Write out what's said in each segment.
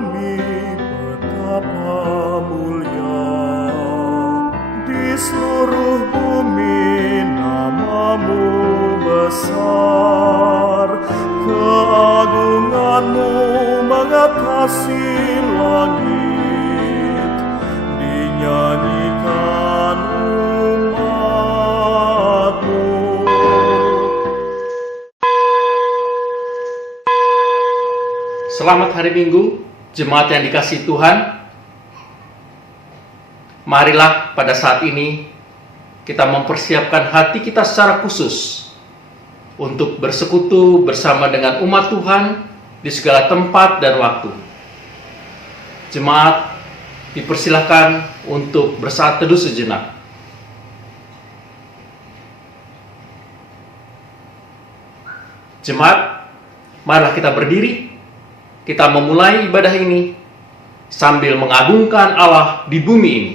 kami betapa mulia. Di seluruh bumi namamu besar, keagunganmu mengatasi langit, dinyanyikan umatmu. Selamat hari Minggu, jemaat yang dikasihi Tuhan. Marilah pada saat ini kita mempersiapkan hati kita secara khusus untuk bersekutu bersama dengan umat Tuhan di segala tempat dan waktu. Jemaat dipersilakan untuk bersaat teduh sejenak. Jemaat, marilah kita berdiri. Kita memulai ibadah ini sambil mengagungkan Allah di bumi ini.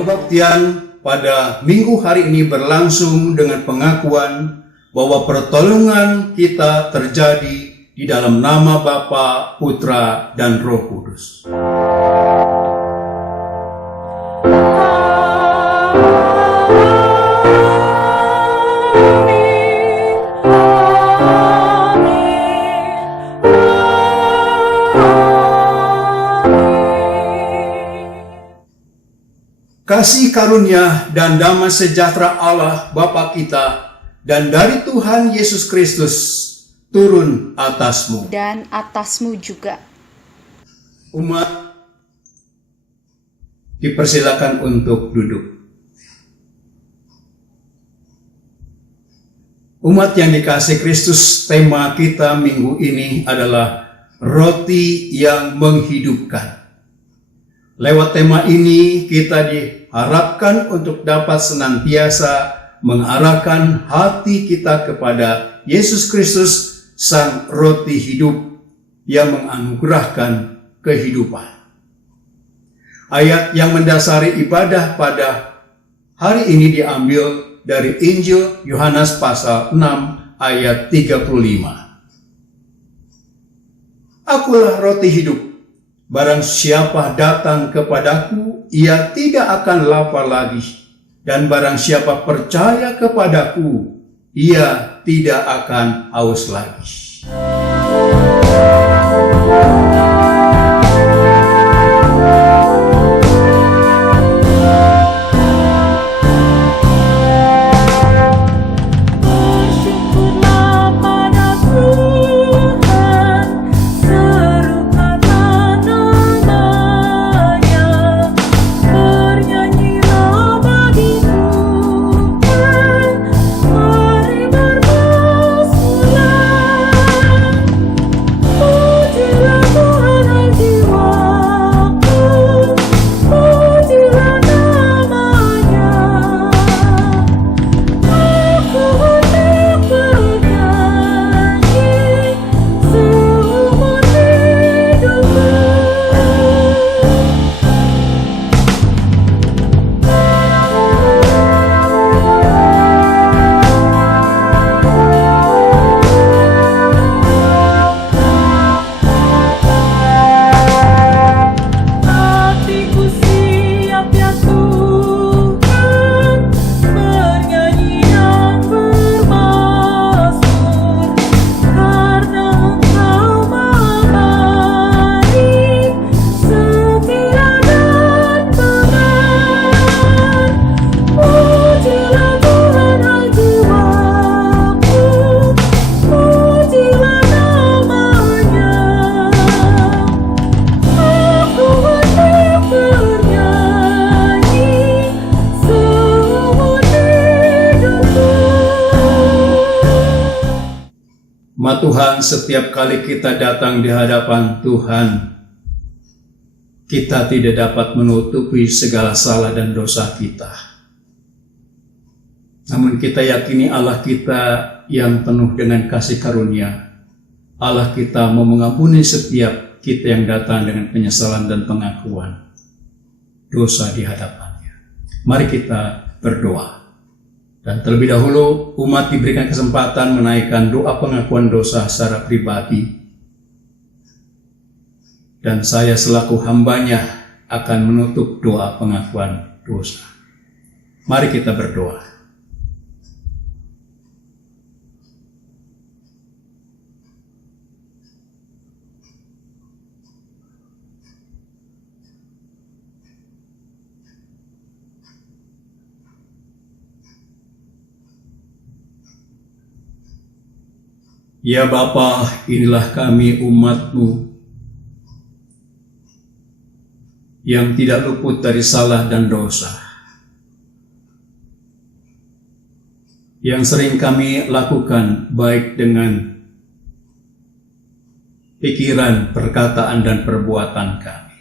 Kebaktian pada minggu hari ini berlangsung dengan pengakuan bahwa pertolongan kita terjadi di dalam nama Bapa, Putra, dan Roh Kudus. Kasih karunia dan damai sejahtera Allah Bapa kita dan dari Tuhan Yesus Kristus turun atasmu dan atasmu juga. Umat dipersilakan untuk duduk. Umat yang dikasihi Kristus, tema kita minggu ini adalah roti yang menghidupkan. Lewat tema ini kita diharapkan untuk dapat senantiasa mengarahkan hati kita kepada Yesus Kristus, Sang Roti Hidup yang menganugerahkan kehidupan. Ayat yang mendasari ibadah pada hari ini diambil dari Injil Yohanes pasal 6 ayat 35. Akulah roti hidup. Barang siapa datang kepadaku, ia tidak akan lapar lagi. Dan barang siapa percaya kepadaku, ia tidak akan haus lagi. Ma Tuhan, setiap kali kita datang di hadapan Tuhan, kita tidak dapat menutupi segala salah dan dosa kita. Namun kita yakini Allah kita yang penuh dengan kasih karunia. Allah kita mau mengampuni setiap kita yang datang dengan penyesalan dan pengakuan dosa di hadapannya. Mari kita berdoa. Dan terlebih dahulu umat diberikan kesempatan menaikkan doa pengakuan dosa secara pribadi. Dan saya selaku hambanya akan menutup doa pengakuan dosa. Mari kita berdoa. Ya Bapa, inilah kami umat-Mu yang tidak luput dari salah dan dosa, yang sering kami lakukan baik dengan pikiran, perkataan, dan perbuatan kami.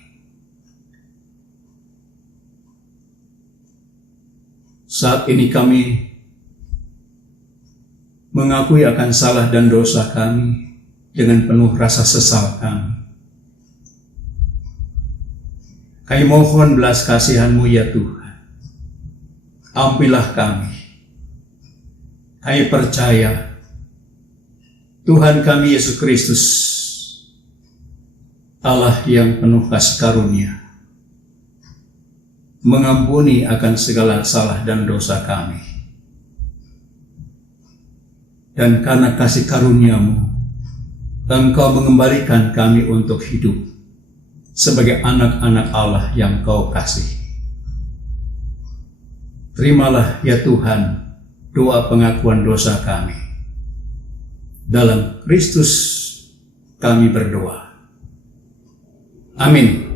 Saat ini kami mengakui akan salah dan dosa kami dengan penuh rasa sesal kami. Kami mohon belas kasihan-Mu ya Tuhan. Ampunilah kami. Kami percaya Tuhan kami Yesus Kristus, Allah yang penuh kasih karunia, mengampuni akan segala salah dan dosa kami. Dan karena kasih karunia-Mu, Engkau mengembalikan kami untuk hidup sebagai anak-anak Allah yang Kau kasih. Terimalah ya Tuhan doa pengakuan dosa kami. Dalam Kristus kami berdoa. Amin.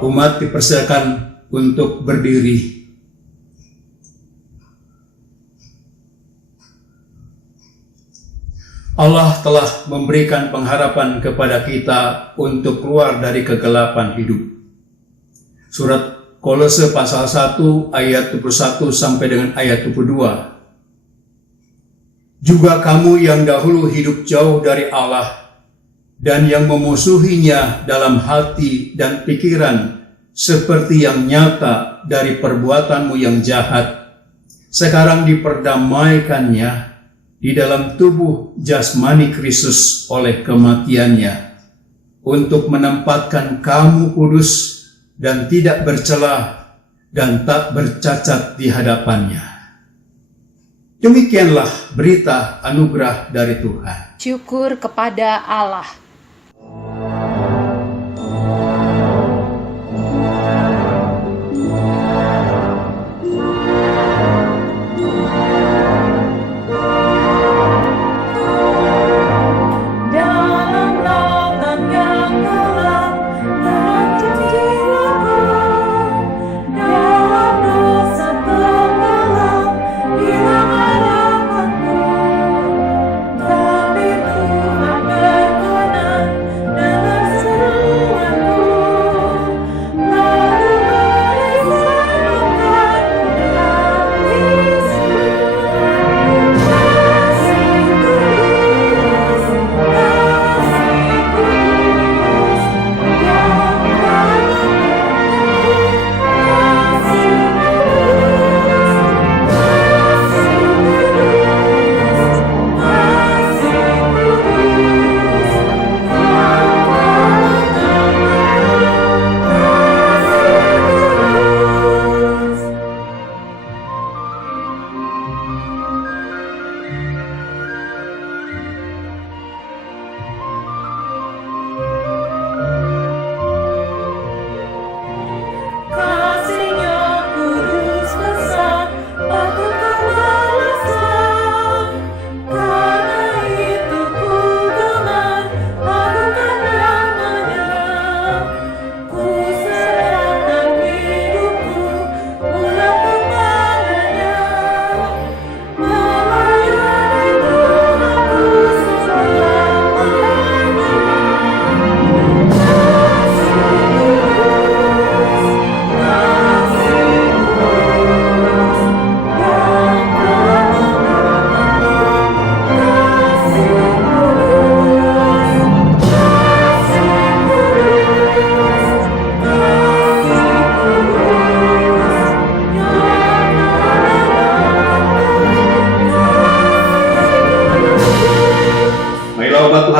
Umat dipersilakan untuk berdiri. Allah telah memberikan pengharapan kepada kita untuk keluar dari kegelapan hidup. Surat Kolose pasal 1 ayat 21 sampai dengan ayat 22. Juga kamu yang dahulu hidup jauh dari Allah dan yang memusuhinya dalam hati dan pikiran seperti yang nyata dari perbuatanmu yang jahat, sekarang diperdamaikannya di dalam tubuh jasmani Kristus oleh kematiannya, untuk menempatkan kamu kudus dan tidak bercelah dan tak bercacat di hadapannya. Demikianlah berita anugerah dari Tuhan. Syukur kepada Allah.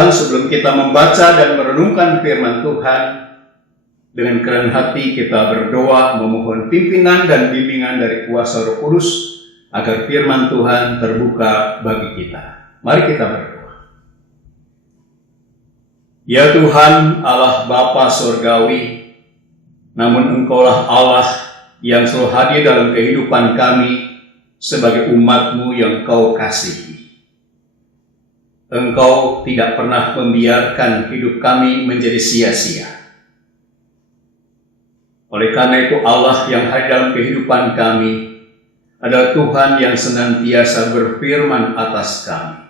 Tuhan, sebelum kita membaca dan merenungkan firman Tuhan, dengan kerendahan hati kita berdoa memohon pimpinan dan bimbingan dari kuasa Roh Kudus agar firman Tuhan terbuka bagi kita. Mari kita berdoa. Ya Tuhan, Allah Bapa Surgawi, namun Engkaulah Allah yang selalu hadir dalam kehidupan kami sebagai umat-Mu yang Kau kasihi. Engkau tidak pernah membiarkan hidup kami menjadi sia-sia. Oleh karena itu Allah yang hadir dalam kehidupan kami adalah Tuhan yang senantiasa berfirman atas kami.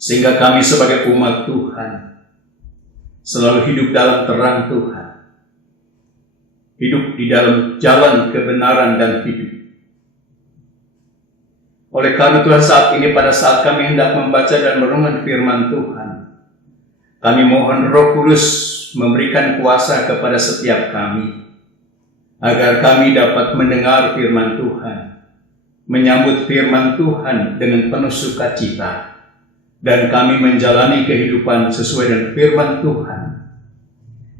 Sehingga kami sebagai umat Tuhan selalu hidup dalam terang Tuhan. Hidup di dalam jalan kebenaran dan hidup. Oleh karena Tuhan, saat ini pada saat kami hendak membaca dan merenungkan firman Tuhan, kami mohon Roh Kudus memberikan kuasa kepada setiap kami, agar kami dapat mendengar firman Tuhan, menyambut firman Tuhan dengan penuh sukacita, dan kami menjalani kehidupan sesuai dengan firman Tuhan.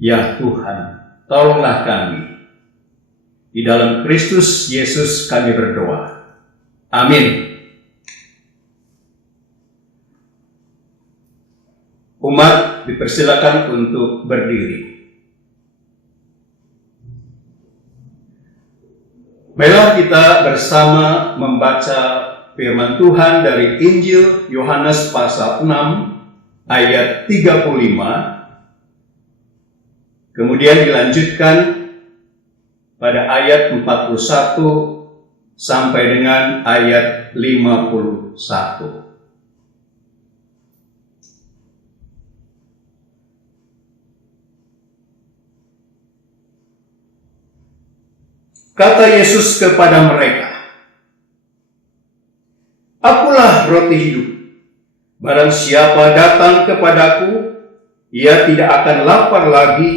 Ya Tuhan, tolonglah kami. Di dalam Kristus Yesus kami berdoa. Amin. Umat dipersilakan untuk berdiri. Marilah kita bersama membaca firman Tuhan dari Injil Yohanes pasal 6 ayat 35. Kemudian dilanjutkan pada ayat 41 sampai dengan ayat 51. Kata Yesus kepada mereka, "Akulah roti hidup. Barang siapa datang kepadaku, ia tidak akan lapar lagi,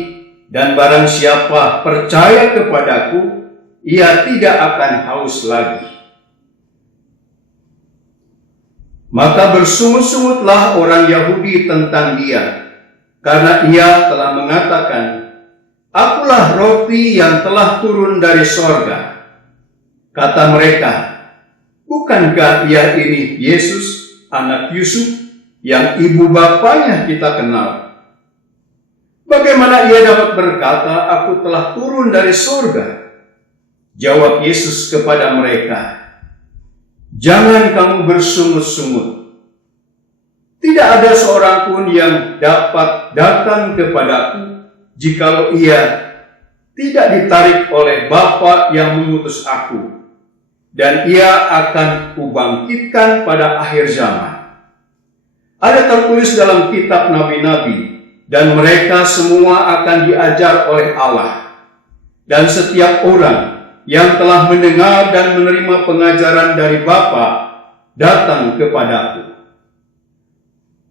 dan barang siapa percaya kepadaku, ia tidak akan haus lagi." Maka bersungut-sungutlah orang Yahudi tentang dia, karena ia telah mengatakan, "Akulah roti yang telah turun dari sorga." Kata mereka, "Bukankah ia ini Yesus, anak Yusuf, yang ibu bapanya kita kenal? Bagaimana ia dapat berkata, 'Aku telah turun dari sorga'?" Jawab Yesus kepada mereka, "Jangan kamu bersungut-sungut. Tidak ada seorang pun yang dapat datang kepadaku jikalau ia tidak ditarik oleh Bapa yang mengutus aku, dan ia akan kubangkitkan pada akhir zaman. Ada tertulis dalam kitab nabi-nabi, dan mereka semua akan diajar oleh Allah. Dan setiap orang yang telah mendengar dan menerima pengajaran dari Bapa datang kepadaku."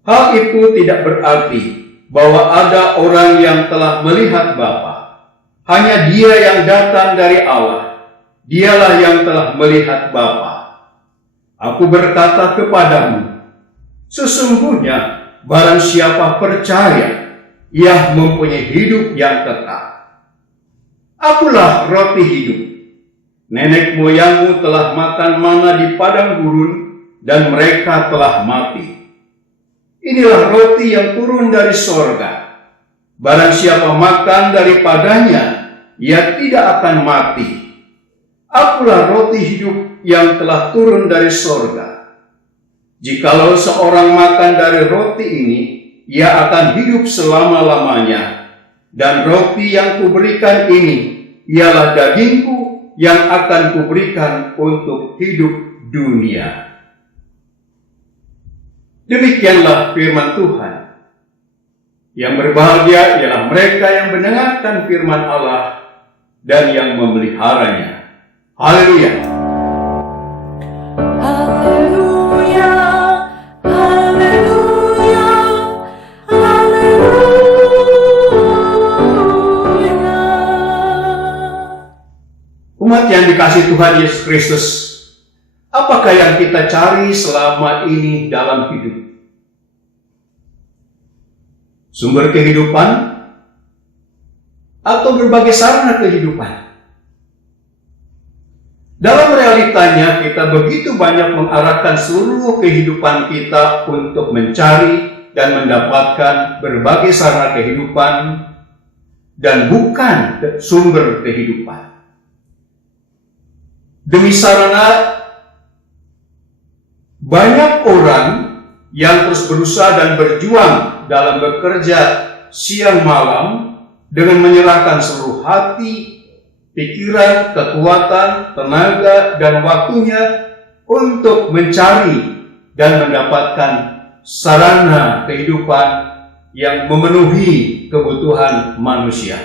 Hal itu tidak berarti bahwa ada orang yang telah melihat Bapa. Hanya Dia yang datang dari Allah. Dialah yang telah melihat Bapa. Aku berkata kepadamu, sesungguhnya barang siapa percaya, ia mempunyai hidup yang kekal. Akulah roti hidup. Nenek moyangmu telah makan mana di padang gurun, dan mereka telah mati. Inilah roti yang turun dari sorga. Barang siapa makan daripadanya, ia tidak akan mati. Akulah roti hidup yang telah turun dari sorga. Jikalau seorang makan dari roti ini, ia akan hidup selama-lamanya. Dan roti yang kuberikan ini, ialah dagingku yang akan kuberikan untuk hidup dunia. Demikianlah firman Tuhan. Yang berbahagia ialah mereka yang mendengarkan firman Allah dan yang memeliharanya. Haleluya! Haleluya, haleluya, haleluya. Umat yang dikasihi Tuhan Yesus Kristus, apakah yang kita cari selama ini dalam hidup? Sumber kehidupan atau berbagai sarana kehidupan? Dalam realitanya, kita begitu banyak mengarahkan seluruh kehidupan kita untuk mencari dan mendapatkan berbagai sarana kehidupan dan bukan sumber kehidupan. Demi sarana, banyak orang yang terus berusaha dan berjuang dalam bekerja siang malam dengan menyerahkan seluruh hati, pikiran, kekuatan, tenaga, dan waktunya untuk mencari dan mendapatkan sarana kehidupan yang memenuhi kebutuhan manusia.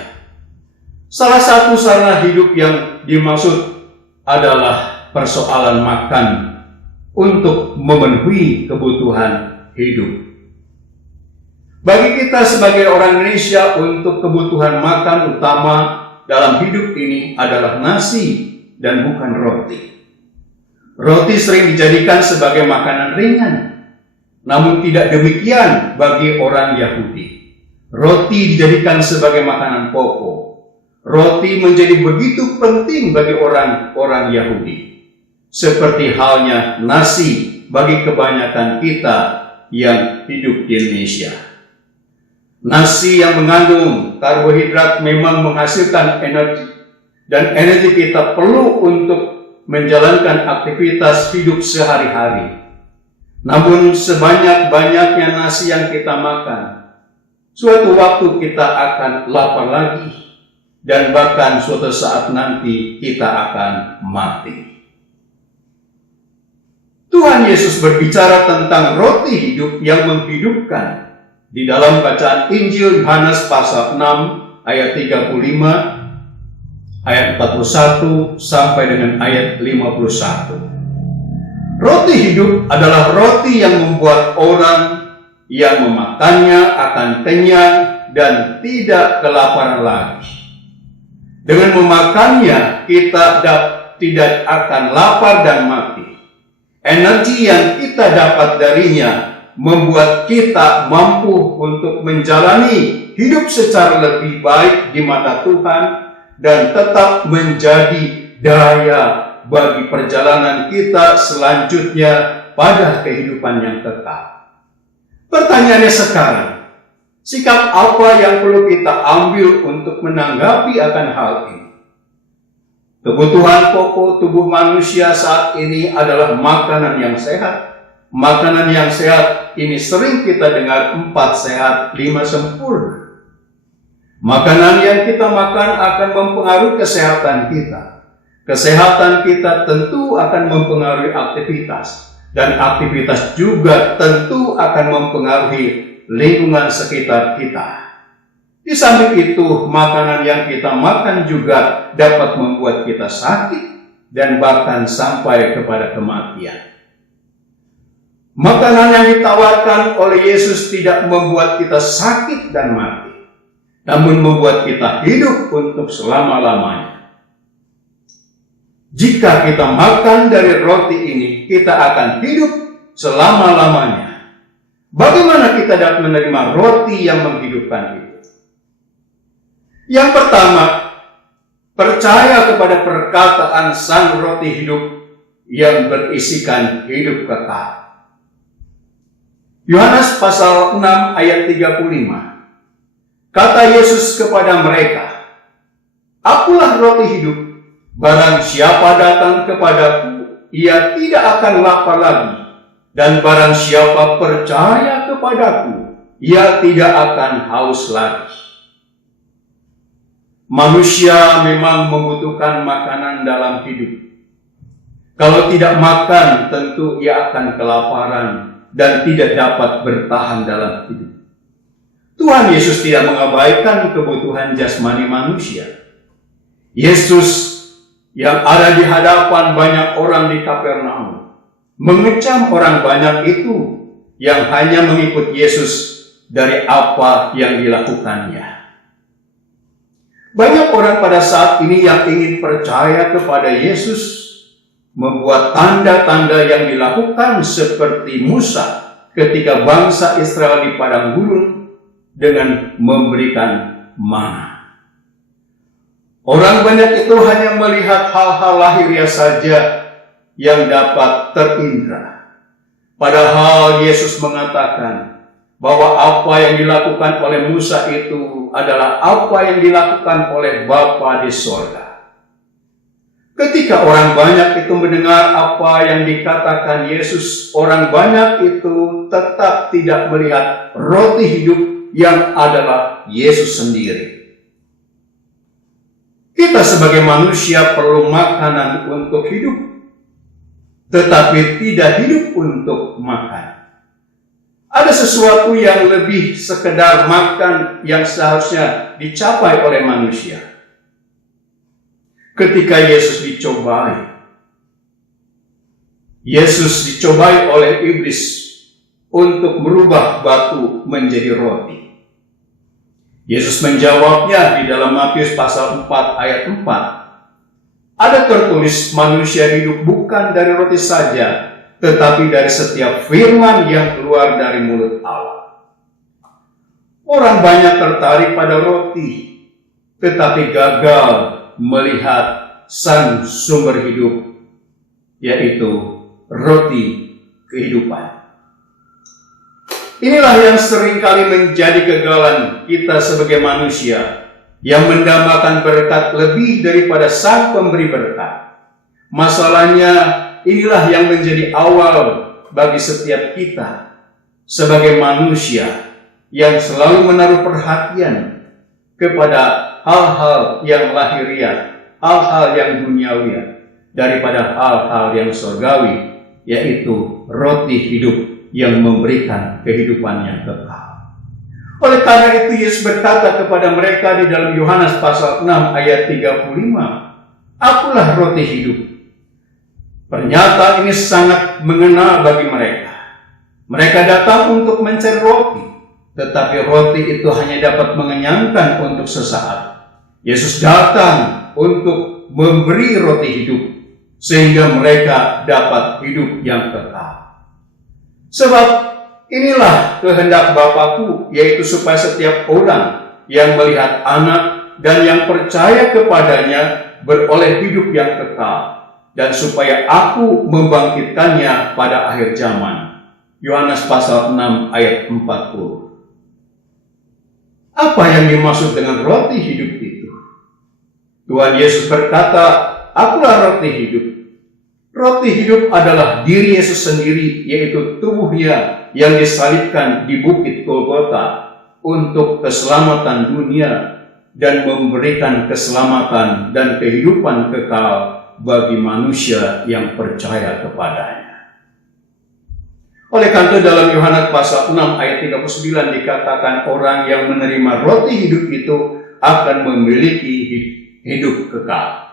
Salah satu sarana hidup yang dimaksud adalah persoalan makan untuk memenuhi kebutuhan hidup. Bagi kita sebagai orang Indonesia, untuk kebutuhan makan utama dalam hidup ini adalah nasi dan bukan roti. Roti sering dijadikan sebagai makanan ringan, namun tidak demikian bagi orang Yahudi. Roti dijadikan sebagai makanan pokok. Roti menjadi begitu penting bagi orang-orang Yahudi, seperti halnya nasi bagi kebanyakan kita yang hidup di Indonesia. Nasi yang mengandung karbohidrat memang menghasilkan energi, dan energi kita perlu untuk menjalankan aktivitas hidup sehari-hari. Namun sebanyak-banyaknya nasi yang kita makan, suatu waktu kita akan lapar lagi, dan bahkan suatu saat nanti kita akan mati. Tuhan Yesus berbicara tentang roti hidup yang menghidupkan di dalam bacaan Injil Yohanes pasal 6 ayat 35, ayat 41 sampai dengan ayat 51. Roti hidup adalah roti yang membuat orang yang memakannya akan kenyang dan tidak kelaparan lagi. Dengan memakannya, kita tidak akan lapar dan mati. Energi yang kita dapat darinya membuat kita mampu untuk menjalani hidup secara lebih baik di mata Tuhan dan tetap menjadi daya bagi perjalanan kita selanjutnya pada kehidupan yang kekal. Pertanyaannya sekarang, sikap apa yang perlu kita ambil untuk menanggapi akan hal ini? Kebutuhan pokok tubuh manusia saat ini adalah makanan yang sehat. Makanan yang sehat ini sering kita dengar 4 sehat, 5 sempurna. Makanan yang kita makan akan mempengaruhi kesehatan kita. Kesehatan kita tentu akan mempengaruhi aktivitas. Dan aktivitas juga tentu akan mempengaruhi lingkungan sekitar kita. Di samping itu, makanan yang kita makan juga dapat membuat kita sakit dan bahkan sampai kepada kematian. Makanan yang ditawarkan oleh Yesus tidak membuat kita sakit dan mati, namun membuat kita hidup untuk selama-lamanya. Jika kita makan dari roti ini, kita akan hidup selama-lamanya. Bagaimana kita dapat menerima roti yang menghidupkan itu? Yang pertama, percaya kepada perkataan Sang Roti Hidup yang berisikan hidup kekal. Yohanes pasal 6 ayat 35. Kata Yesus kepada mereka, "Akulah roti hidup. Barang siapa datang kepadaku, ia tidak akan lapar lagi. Dan barang siapa percaya kepadaku, ia tidak akan haus lagi." Manusia memang membutuhkan makanan dalam hidup. Kalau tidak makan, tentu ia akan kelaparan dan tidak dapat bertahan dalam hidup. Tuhan Yesus tidak mengabaikan kebutuhan jasmani manusia. Yesus yang ada di hadapan banyak orang di Kapernaum mengecam orang banyak itu yang hanya mengikut Yesus dari apa yang dilakukannya. Banyak orang pada saat ini yang ingin percaya kepada Yesus membuat tanda-tanda yang dilakukan seperti Musa ketika bangsa Israel di padang gurun dengan memberikan manna. Orang banyak itu hanya melihat hal-hal lahiriah saja yang dapat terindra. Padahal Yesus mengatakan bahwa apa yang dilakukan oleh Musa itu adalah apa yang dilakukan oleh Bapa di sorga. Ketika orang banyak itu mendengar apa yang dikatakan Yesus, orang banyak itu tetap tidak melihat roti hidup yang adalah Yesus sendiri. Kita sebagai manusia perlu makanan untuk hidup, tetapi tidak hidup untuk makan. Ada sesuatu yang lebih sekedar makan yang seharusnya dicapai oleh manusia. Ketika Yesus dicobai oleh iblis untuk merubah batu menjadi roti. Yesus menjawabnya di dalam Matius pasal 4 ayat 4. Ada tertulis, manusia hidup bukan dari roti saja, tetapi dari setiap firman yang keluar dari mulut Allah. Orang banyak tertarik pada roti, tetapi gagal melihat sang sumber hidup, yaitu roti kehidupan. Inilah yang seringkali menjadi kegagalan kita sebagai manusia, yang mendambakan berkat lebih daripada sang pemberi berkat. Masalahnya, inilah yang menjadi awal bagi setiap kita sebagai manusia yang selalu menaruh perhatian kepada hal-hal yang lahiriah, hal-hal yang duniawi daripada hal-hal yang surgawi, yaitu roti hidup yang memberikan kehidupan yang kekal. Oleh karena itu Yesus berkata kepada mereka di dalam Yohanes pasal 6 ayat 35, "Akulah roti hidup." Pernyataan ini sangat mengena bagi mereka. Mereka datang untuk mencari roti, tetapi roti itu hanya dapat mengenyangkan untuk sesaat. Yesus datang untuk memberi roti hidup, sehingga mereka dapat hidup yang kekal. Sebab inilah kehendak Bapa-Ku, yaitu supaya setiap orang yang melihat Anak dan yang percaya kepadanya beroleh hidup yang kekal, dan supaya Aku membangkitkannya pada akhir zaman. Yohanes pasal 6 ayat 40. Apa yang dimaksud dengan roti hidup itu? Tuhan Yesus berkata, "Akulah roti hidup." Roti hidup adalah diri Yesus sendiri, yaitu tubuhnya yang disalibkan di bukit Golgota untuk keselamatan dunia dan memberikan keselamatan dan kehidupan kekal bagi manusia yang percaya kepadanya. Oleh karena itu dalam Yohanes pasal 6 ayat 39 dikatakan orang yang menerima roti hidup itu akan memiliki hidup kekal.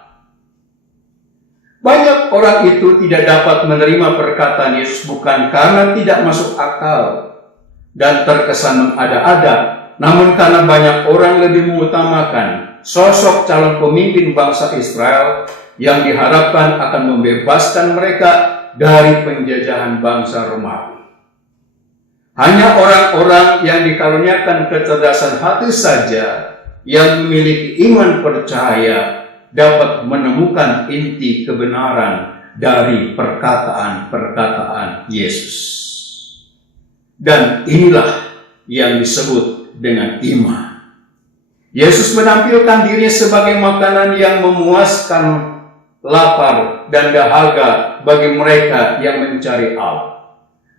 Banyak orang itu tidak dapat menerima perkataan Yesus bukan karena tidak masuk akal dan terkesan mengada-ada, namun karena banyak orang lebih mengutamakan sosok calon pemimpin bangsa Israel yang diharapkan akan membebaskan mereka dari penjajahan bangsa Romawi. Hanya orang-orang yang dikaruniakan kecerdasan hati saja yang memiliki iman percaya dapat menemukan inti kebenaran dari perkataan-perkataan Yesus. Dan inilah yang disebut dengan iman. Yesus menampilkan dirinya sebagai makanan yang memuaskan lapar dan dahaga bagi mereka yang mencari Allah.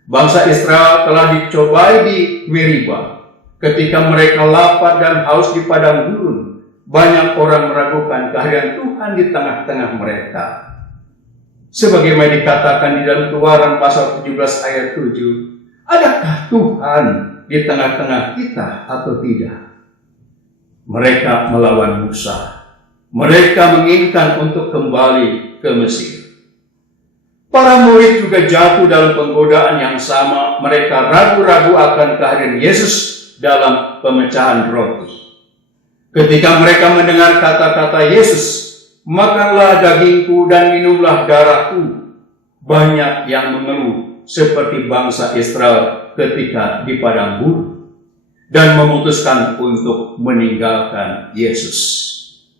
Bangsa Israel telah dicobai di Meriba. Ketika mereka lapar dan haus di padang gurun, banyak orang meragukan kehadiran Tuhan di tengah-tengah mereka. Sebagaimana dikatakan di dalam Keluaran pasal 17 ayat 7, adakah Tuhan di tengah-tengah kita atau tidak? Mereka melawan Musa. Mereka menginginkan untuk kembali ke Mesir. Para murid juga jatuh dalam penggodaan yang sama. Mereka ragu-ragu akan kehadiran Yesus dalam pemecahan roti. Ketika mereka mendengar kata-kata Yesus, "Makanlah dagingku dan minumlah darahku," banyak yang mengeluh seperti bangsa Israel ketika di padang gurun dan memutuskan untuk meninggalkan Yesus.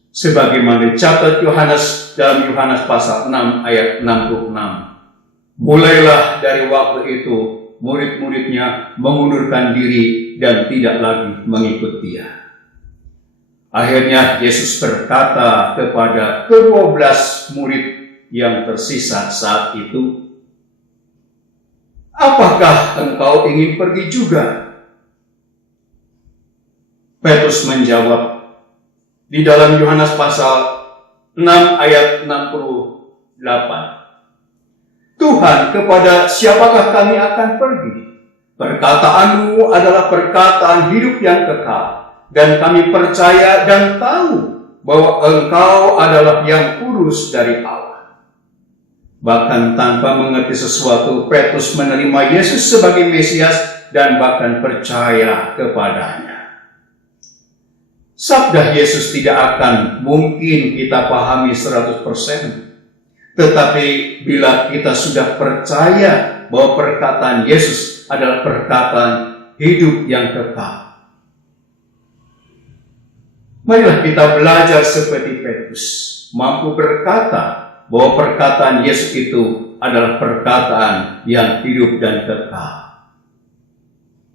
Sebagaimana dicatat Yohanes dalam Yohanes pasal 6 ayat 66. Mulailah dari waktu itu murid-muridnya mengundurkan diri dan tidak lagi mengikut Dia. Akhirnya Yesus berkata kepada ke-12 murid yang tersisa saat itu, "Apakah engkau ingin pergi juga?" Petrus menjawab di dalam Yohanes pasal 6 ayat 68. "Tuhan, kepada siapakah kami akan pergi? Perkataan-Mu adalah perkataan hidup yang kekal, dan kami percaya dan tahu bahwa Engkau adalah yang kudus dari Allah." Bahkan tanpa mengerti sesuatu, Petrus menerima Yesus sebagai Mesias dan bahkan percaya kepadanya. Sabda Yesus tidak akan mungkin kita pahami 100%. Tetapi bila kita sudah percaya bahwa perkataan Yesus adalah perkataan hidup yang kekal, marilah kita belajar seperti Petrus, mampu berkata bahwa perkataan Yesus itu adalah perkataan yang hidup dan kekal.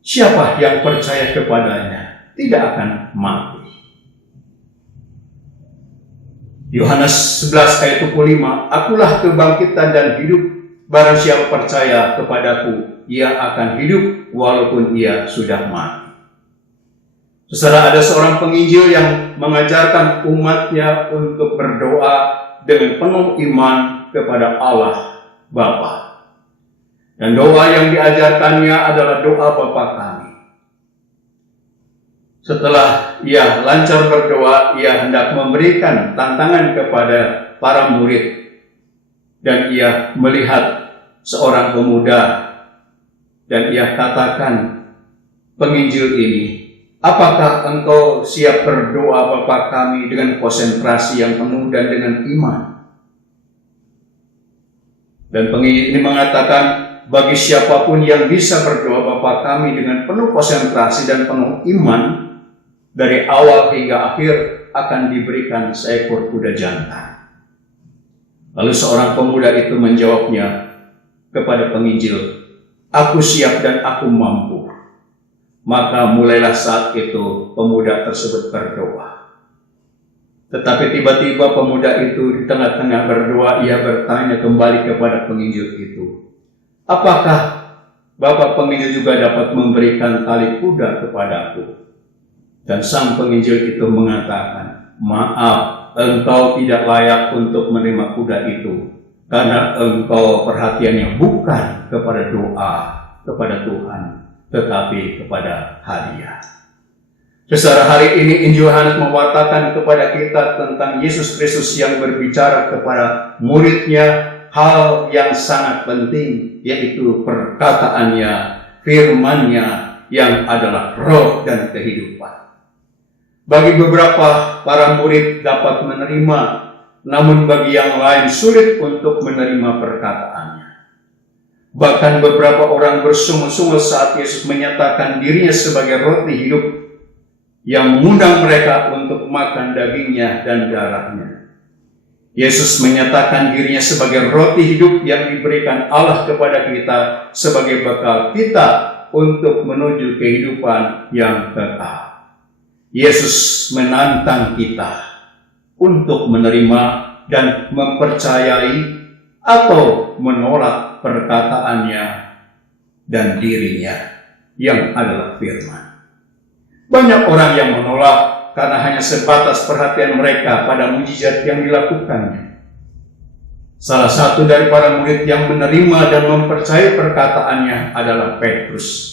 Siapa yang percaya kepadanya tidak akan mati. Yohanes 11 ayat 25, "Akulah kebangkitan dan hidup. Barang siapa percaya kepadaku, ia akan hidup walaupun ia sudah mati." Saudara, ada seorang penginjil yang mengajarkan umatnya untuk berdoa dengan penuh iman kepada Allah Bapa. Dan doa yang diajarkannya adalah doa Bapa kami. Setelah ia lancar berdoa, ia hendak memberikan tantangan kepada para murid. Dan ia melihat seorang pemuda dan ia katakan, penginjil ini, apakah engkau siap berdoa Bapa kami dengan konsentrasi yang penuh dan dengan iman? Dan penginjil ini mengatakan, bagi siapapun yang bisa berdoa Bapa kami dengan penuh konsentrasi dan penuh iman, dari awal hingga akhir akan diberikan seekor kuda jantan. Lalu seorang pemuda itu menjawabnya kepada penginjil, aku siap dan aku mampu. Maka mulailah saat itu pemuda tersebut berdoa. Tetapi tiba-tiba pemuda itu di tengah-tengah berdoa, ia bertanya kembali kepada penginjil itu, apakah Bapak penginjil juga dapat memberikan tali kuda kepadaku? Dan sang penginjil itu mengatakan, maaf, engkau tidak layak untuk menerima kuda itu, karena engkau perhatiannya bukan kepada doa kepada Tuhan, tetapi kepada hadiah. Saudara, hari ini Injil Yohanes mewartakan kepada kita tentang Yesus Kristus yang berbicara kepada muridnya hal yang sangat penting, yaitu perkataannya, firman-Nya yang adalah roh dan kehidupan. Bagi beberapa para murid dapat menerima, namun bagi yang lain sulit untuk menerima perkataannya. Bahkan beberapa orang bersungut-sungut saat Yesus menyatakan dirinya sebagai roti hidup yang mengundang mereka untuk makan dagingnya dan darahnya. Yesus menyatakan dirinya sebagai roti hidup yang diberikan Allah kepada kita sebagai bekal kita untuk menuju kehidupan yang kekal. Yesus menantang kita untuk menerima dan mempercayai atau menolak perkataannya dan dirinya yang adalah firman. Banyak orang yang menolak karena hanya sebatas perhatian mereka pada mujizat yang dilakukannya. Salah satu dari para murid yang menerima dan mempercayai perkataannya adalah Petrus.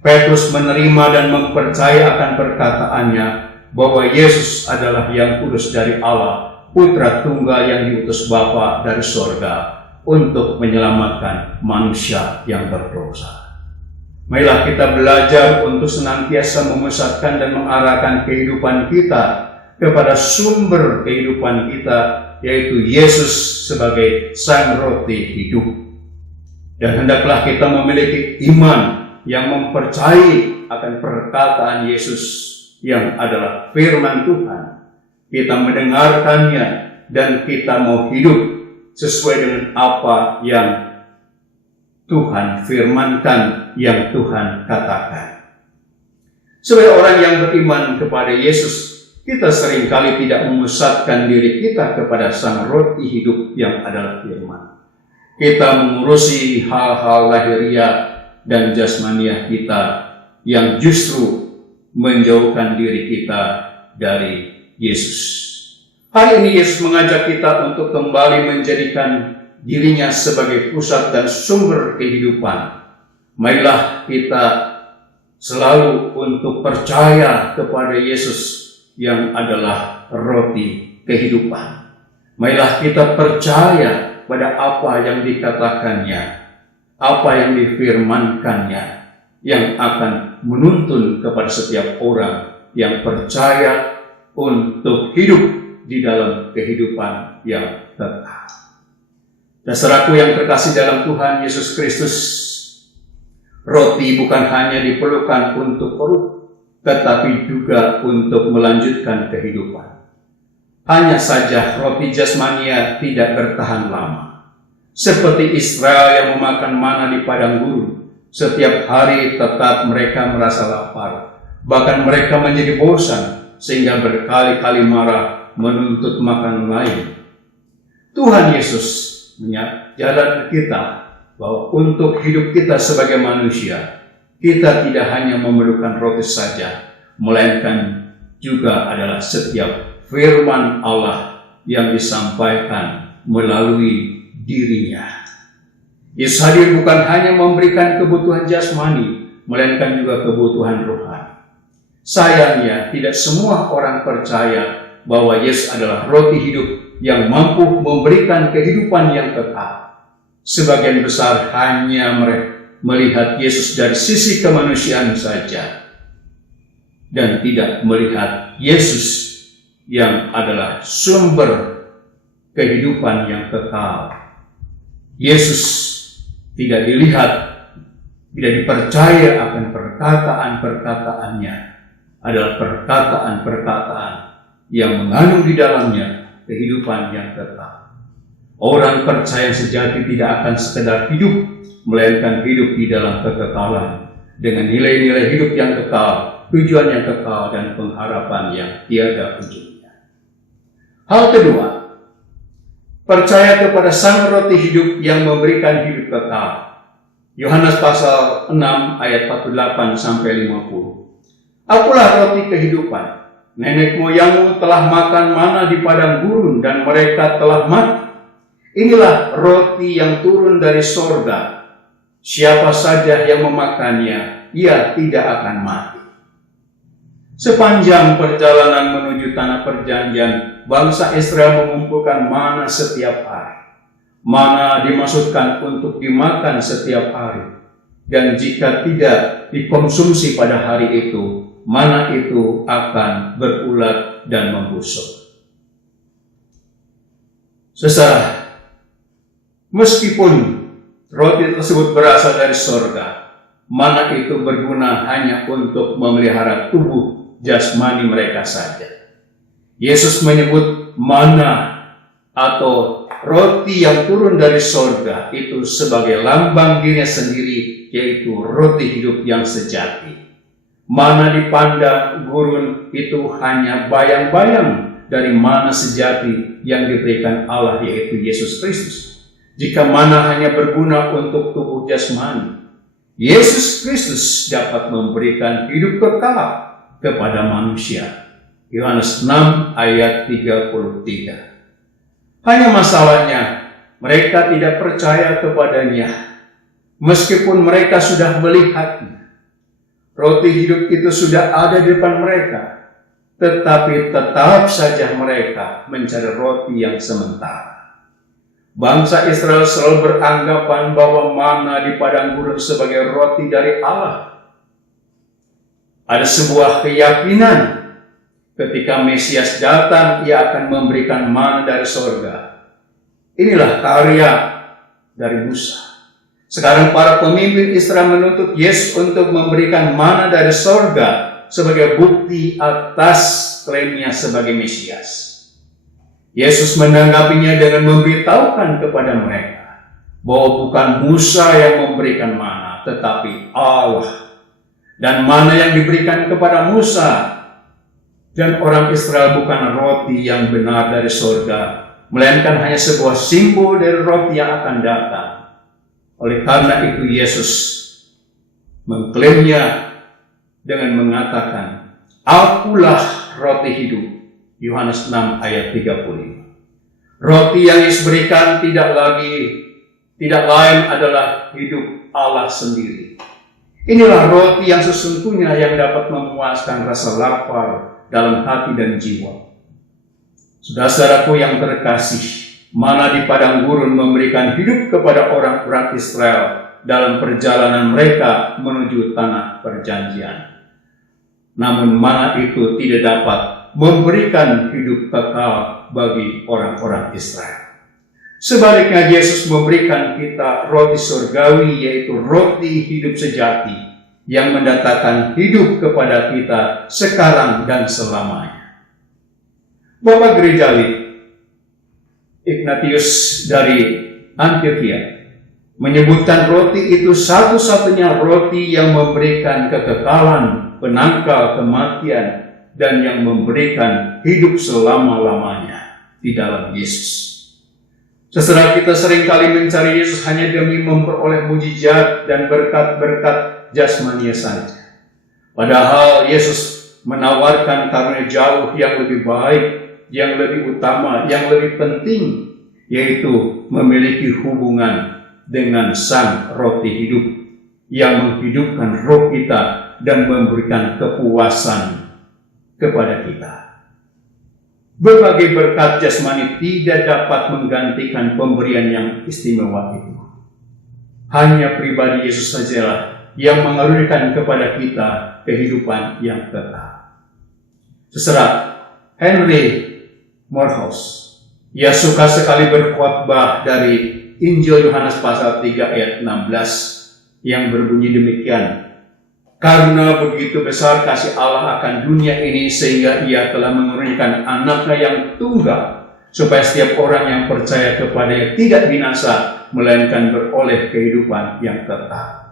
Petrus menerima dan mempercayai akan perkataannya bahwa Yesus adalah yang kudus dari Allah, Putra Tunggal yang diutus Bapa dari sorga untuk menyelamatkan manusia yang berdosa. Marilah kita belajar untuk senantiasa memusatkan dan mengarahkan kehidupan kita kepada sumber kehidupan kita, yaitu Yesus sebagai Sang Roti Hidup. Dan hendaklah kita memiliki iman yang mempercayai akan perkataan Yesus yang adalah firman Tuhan. Kita mendengarkannya dan kita mau hidup sesuai dengan apa yang Tuhan firmankan, yang Tuhan katakan. Sebagai orang yang beriman kepada Yesus, kita seringkali tidak memusatkan diri kita kepada Sang Roti Hidup yang adalah firman. Kita mengurusi hal-hal lahiriah dan jasmaniah kita yang justru menjauhkan diri kita dari Yesus. Hari ini Yesus mengajak kita untuk kembali menjadikan dirinya sebagai pusat dan sumber kehidupan. Marilah kita selalu untuk percaya kepada Yesus yang adalah roti kehidupan. Marilah kita percaya pada apa yang dikatakannya, apa yang difirmankannya, yang akan menuntun kepada setiap orang yang percaya untuk hidup di dalam kehidupan yang kekal. Dan saudaraku yang terkasih dalam Tuhan Yesus Kristus, roti bukan hanya diperlukan untuk perut, tetapi juga untuk melanjutkan kehidupan. Hanya saja roti jasmania tidak bertahan lama. Seperti Israel yang memakan mana di padang gurun, setiap hari tetap mereka merasa lapar. Bahkan mereka menjadi bosan, sehingga berkali-kali marah menuntut makanan lain. Tuhan Yesus mengajarkan kita bahwa untuk hidup kita sebagai manusia, kita tidak hanya memerlukan roti saja, melainkan juga adalah setiap firman Allah yang disampaikan melalui dirinya. Yesus hadir bukan hanya memberikan kebutuhan jasmani, melainkan juga kebutuhan rohani. Sayangnya, tidak semua orang percaya bahwa Yesus adalah roti hidup yang mampu memberikan kehidupan yang kekal. Sebagian besar hanya melihat Yesus dari sisi kemanusiaan saja dan tidak melihat Yesus yang adalah sumber kehidupan yang kekal. Yesus tidak dilihat, tidak dipercaya akan perkataan-perkataannya adalah perkataan-perkataan yang mengandung di dalamnya kehidupan yang kekal. Orang percaya sejati tidak akan sekedar hidup, melainkan hidup di dalam kekekalan dengan nilai-nilai hidup yang kekal, tujuan yang kekal, dan pengharapan yang tiada ujungnya. Hal kedua, percaya kepada Sang Roti Hidup yang memberikan hidup kekal. Yohanes pasal 6 ayat 48 sampai 50. Akulah roti kehidupan. Nenek moyangmu telah makan mana di padang gurun dan mereka telah mati. Inilah roti yang turun dari sorga. Siapa saja yang memakannya, ia tidak akan mati. Sepanjang perjalanan menuju tanah perjanjian, bangsa Israel mengumpulkan mana setiap hari. Mana dimaksudkan untuk dimakan setiap hari. Dan jika tidak dikonsumsi pada hari itu, mana itu akan berulat dan membusuk. Saudara, meskipun roti tersebut berasal dari sorga, mana itu berguna hanya untuk memelihara tubuh jasmani mereka saja. Yesus menyebut mana atau roti yang turun dari sorga itu sebagai lambang dirinya sendiri, yaitu roti hidup yang sejati. Mana dipandang gurun itu hanya bayang-bayang dari mana sejati yang diberikan Allah, yaitu Yesus Kristus. Jika mana hanya berguna untuk tubuh jasmani, Yesus Kristus dapat memberikan hidup kekal kepada manusia. Yohanes 6 ayat 33. Hanya masalahnya, mereka tidak percaya kepadanya. Meskipun mereka sudah melihatnya, roti hidup itu sudah ada di depan mereka, tetapi tetap saja mereka mencari roti yang sementara. Bangsa Israel selalu beranggapan bahwa mana di padang gurun sebagai roti dari Allah. Ada sebuah keyakinan ketika Mesias datang, ia akan memberikan mana dari sorga. Inilah karya dari Musa. Sekarang para pemimpin Israel menuntut Yesus untuk memberikan mana dari sorga sebagai bukti atas klaimnya sebagai Mesias. Yesus menanggapinya dengan memberitahukan kepada mereka bahwa bukan Musa yang memberikan mana, tetapi Allah. Dan mana yang diberikan kepada Musa dan orang Israel bukan roti yang benar dari sorga, melainkan hanya sebuah simbol dari roti yang akan datang. Oleh karena itu Yesus mengklaimnya dengan mengatakan, "Akulah roti hidup." Yohanes 6 ayat 35. Roti yang Yesus berikan tidak lain adalah hidup Allah sendiri. Inilah roti yang sesungguhnya yang dapat memuaskan rasa lapar dalam hati dan jiwa. Saudara-saudaraku yang terkasih, mana di padang gurun memberikan hidup kepada orang-orang Israel dalam perjalanan mereka menuju tanah perjanjian. Namun mana itu tidak dapat memberikan hidup kekal bagi orang-orang Israel. Sebaliknya Yesus memberikan kita roti surgawi, yaitu roti hidup sejati yang mendatangkan hidup kepada kita sekarang dan selamanya. Bapak Gerejawi Ignatius dari Antioquia menyebutkan roti itu satu-satunya roti yang memberikan kekekalan, penangkal kematian, dan yang memberikan hidup selama-lamanya di dalam Yesus. Seserah kita seringkali mencari Yesus hanya demi memperoleh mujizat dan berkat-berkat jasmania saja. Padahal Yesus menawarkan karunia jauh yang lebih baik, yang lebih utama, yang lebih penting, yaitu memiliki hubungan dengan Sang Roti Hidup yang menghidupkan roh kita dan memberikan kepuasan kepada kita. Berbagai berkat jasmani tidak dapat menggantikan pemberian yang istimewa itu. Hanya pribadi Yesus sajalah yang mengaruniakan kepada kita kehidupan yang kekal. Seserah Henry Moorhouse, ia suka sekali berkhotbah dari Injil Yohanes pasal 3 ayat 16 yang berbunyi demikian. Karena begitu besar kasih Allah akan dunia ini sehingga ia telah menurunkan anaknya yang tunggal supaya setiap orang yang percaya kepadanya tidak binasa melainkan beroleh kehidupan yang kekal.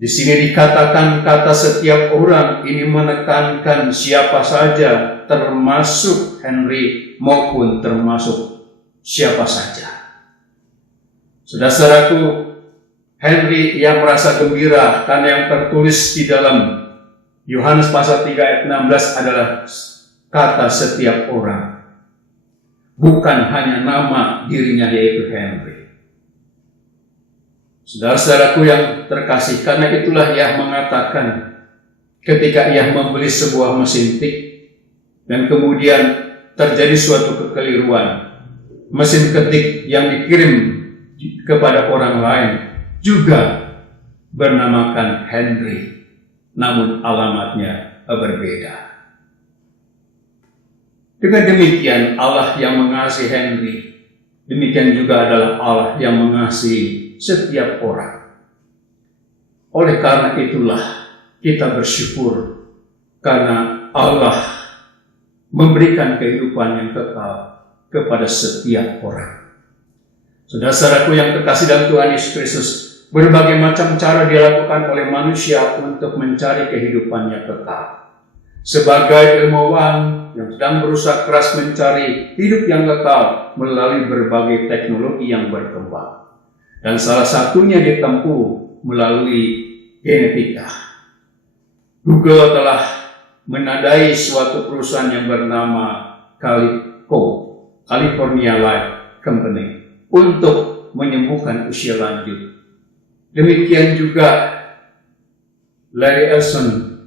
Di sini dikatakan kata setiap orang ini menekankan siapa saja, termasuk Henry maupun termasuk siapa saja. Saudara-saudaraku, Henry yang merasa gembira karena yang tertulis di dalam Yohanes pasal 3 ayat 16 adalah kata setiap orang. Bukan hanya nama dirinya yaitu Henry. Saudara-saudaraku yang terkasih, karena itulah ia mengatakan ketika ia membeli sebuah mesin tik dan kemudian terjadi suatu kekeliruan, mesin ketik yang dikirim kepada orang lain juga bernamakan Henry, namun alamatnya berbeda. Dengan demikian, Allah yang mengasihi Henry, demikian juga adalah Allah yang mengasihi setiap orang. Oleh karena itulah kita bersyukur karena Allah memberikan kehidupan yang kekal kepada setiap orang. Saudara-saudaraku yang terkasih dalam Tuhan Yesus Kristus, berbagai macam cara dilakukan oleh manusia untuk mencari kehidupan yang kekal. Sebagai ilmuwan yang sedang berusaha keras mencari hidup yang kekal melalui berbagai teknologi yang berkembang. Dan salah satunya ditempuh melalui genetika. Google telah menandai suatu perusahaan yang bernama California Life Company untuk menyembuhkan usia lanjut. Demikian juga Larry Ellison,